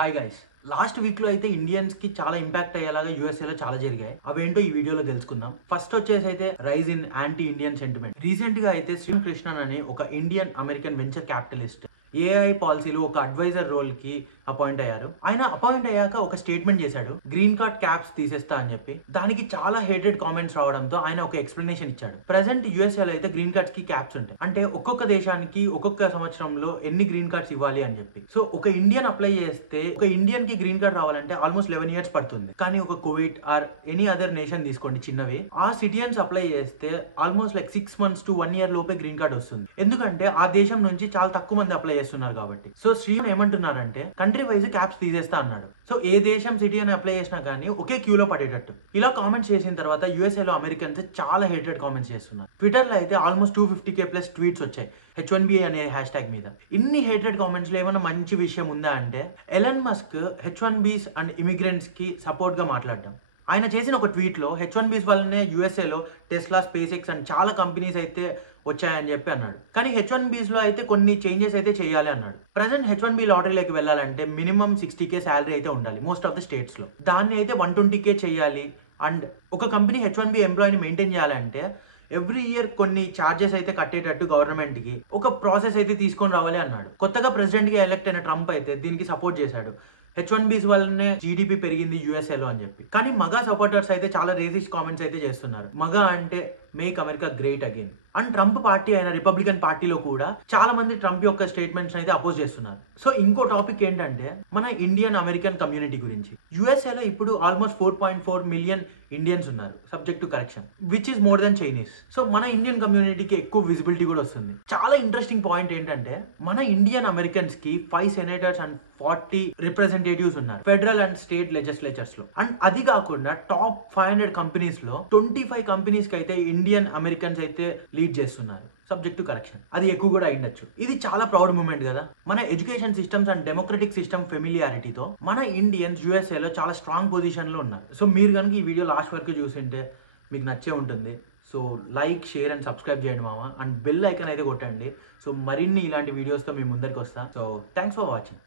Hi guys. Last week లో అయితే Indians కి చాలా ఇంపాక్ట్ అయ్యేలాగా యూఎస్ఏలో చాలా జరిగాయి. అవేంటో ఈ వీడియోలో తెలుసుకుందాం. ఫస్ట్ వచ్చేసి అయితే rise in anti Indian sentiment. Recent గా అయితే శ్రీరామ్ కృష్ణన్ అని ఒక Indian American venture capitalist AI పాలసీలో ఒక అడ్వైజర్ రోల్ కి అపాయింట్ అయ్యారు. ఆయన అపాయింట్ అయ్యాక ఒక స్టేట్మెంట్ చేశాడు, గ్రీన్ కార్డ్ క్యాప్స్ తీసేస్తా అని చెప్పి. దానికి చాలా హేటెడ్ కామెంట్స్ రావడంతో ఆయన ఒక ఎక్స్ప్లెనేషన్ ఇచ్చాడు. ప్రెసెంట్ యూఎస్ఏలో అయితే గ్రీన్ కార్డ్స్ కి క్యాప్స్ ఉంటాయి, అంటే ఒక్కొక్క దేశానికి ఒక్కొక్క సంవత్సరంలో ఎన్ని గ్రీన్ కార్డ్స్ ఇవ్వాలి అని చెప్పి. సో ఒక ఇండియన్ అప్లై చేస్తే ఒక ఇండియన్ కి గ్రీన్ కార్డ్ రావాలంటే ఆల్మోస్ట్ 11 years పడుతుంది. కానీ ఒక Kuwait or any other nation తీసుకోండి చిన్నవి, ఆ సిటిజన్స్ అప్లై చేస్తే almost like 6 months to 1 year లోపే గ్రీన్ కార్డ్ వస్తుంది. ఎందుకంటే ఆ దేశం నుంచి చాలా తక్కువ మంది అప్లై చేస్తున్నారు కాబట్టి. సో శ్రీరామ్ ఏమంటున్నారంటే కంట్రీ వైజ్ క్యాప్స్ తీసేస్తా అన్నాడు. సో ఏ దేశం సిటిజన్ అప్లై చేసినా కానీ ఒకే క్యూలో పడేటట్టు. ఇలా కామెంట్స్ చేసిన తర్వాత యూఎస్ఏలో అమెరికన్స్ చాలా హేటెడ్ కామెంట్స్ చేస్తున్నారు. ట్విట్టర్ లో అయితే ఆల్మోస్ట్ 250K+ ట్వీట్స్ వచ్చాయి H1B అనే హ్యాష్ ట్యాగ్ మీద. ఇన్ని హేటెడ్ కామెంట్స్ లో ఏమైనా మంచి విషయం ఉందా అంటే, Elon Musk H1Bs and immigrants కి సపోర్ట్ గా మాట్లాడడం. ఆయన చేసిన ఒక ట్వీట్ లో H1Bs వల్లనే యూఎస్ఏలో టెస్లా, స్పేస్ ఎక్స్ అండ్ చాలా కంపెనీస్ అయితే వచ్చాయని చెప్పి అన్నాడు. కానీ H1Bs లో అయితే కొన్ని చేంజెస్ అయితే చేయాలి అన్నాడు. ప్రెసెంట్ H1B లాటరీలోకి వెళ్ళాలంటే మినిమం 60K శాలరీ అయితే ఉండాలి మోస్ట్ ఆఫ్ ద స్టేట్స్ లో. దాన్ని అయితే 120K చేయాలి. అండ్ ఒక కంపెనీ H1B ఎంప్లాయీని మెయింటైన్ చేయాలంటే ఎవ్రీ ఇయర్ కొన్ని ఛార్జెస్ అయితే కట్టేటట్టు గవర్నమెంట్ కి ఒక ప్రాసెస్ అయితే తీసుకొని రావాలి అన్నాడు. కొత్తగా ప్రెసిడెంట్ గా ఎలక్ట్ అయిన ట్రంప్ అయితే దీనికి సపోర్ట్ చేశాడు. H1Bs వల్లనే జీడిపి పెరిగింది యూఎస్ఏలో అని చెప్పి. కానీ మగా సపోర్టర్స్ అయితే చాలా రేసిస్ట్ కామెంట్స్ అయితే చేస్తున్నారు. మగా అంటే make America great again. And Trump party అయిన రిపబ్లికన్ పార్టీలో కూడా చాలా మంది ట్రంప్ యొక్క స్టేట్మెంట్స్ అయితే అపోజ్ చేస్తున్నారు. సో ఇంకో టాపిక్ ఏంటంటే మన ఇండియన్ అమెరికన్ కమ్యూనిటీ గురించి. యూఎస్ఏలో ఇప్పుడు ఆల్మోస్ట్ 4.4 million ఇండియన్స్ ఉన్నారు, subject to correction, which is more than Chinese. So మన ఇండియన్ కమ్యూనిటీకి ఎక్కువ విజిబిలిటీ కూడా వస్తుంది. చాలా ఇంట్రెస్టింగ్ పాయింట్ ఏంటంటే మన ఇండియన్ అమెరికన్స్ కి 5 senators అండ్ 40 representatives ఉన్నారు ఫెడరల్ అండ్ స్టేట్ లెజిస్లేచర్స్ లో. అండ్ అది కాకుండా టాప్ 500 కంపెనీస్ లో 25 కంపెనీస్ కి అయితే ఇండియన్ అమెరికన్స్ అయితే లీడ్ చేస్తున్నారు, సబ్జెక్ట్ టు కరెక్షన్. అది ఎక్కువ కూడా అయ్యుండొచ్చు. ఇది చాలా ప్రౌడ్ మూమెంట్ కదా. మన education systems and democratic system ఫెమిలియారిటీతో మన ఇండియన్స్ యూఎస్ఏలో చాలా స్ట్రాంగ్ పొజిషన్ లో ఉన్నారు. సో మీరు కనుక ఈ వీడియో లాస్ట్ వరకు చూసింటే మీకు నచ్చే ఉంటుంది. So like, share and subscribe చేయండి మామ. అండ్ బెల్ ఐకాన్ అయితే కొట్టండి. సో మరిన్ని ఇలాంటి వీడియోస్తో మీ ముందరికి వస్తా. So thanks for watching.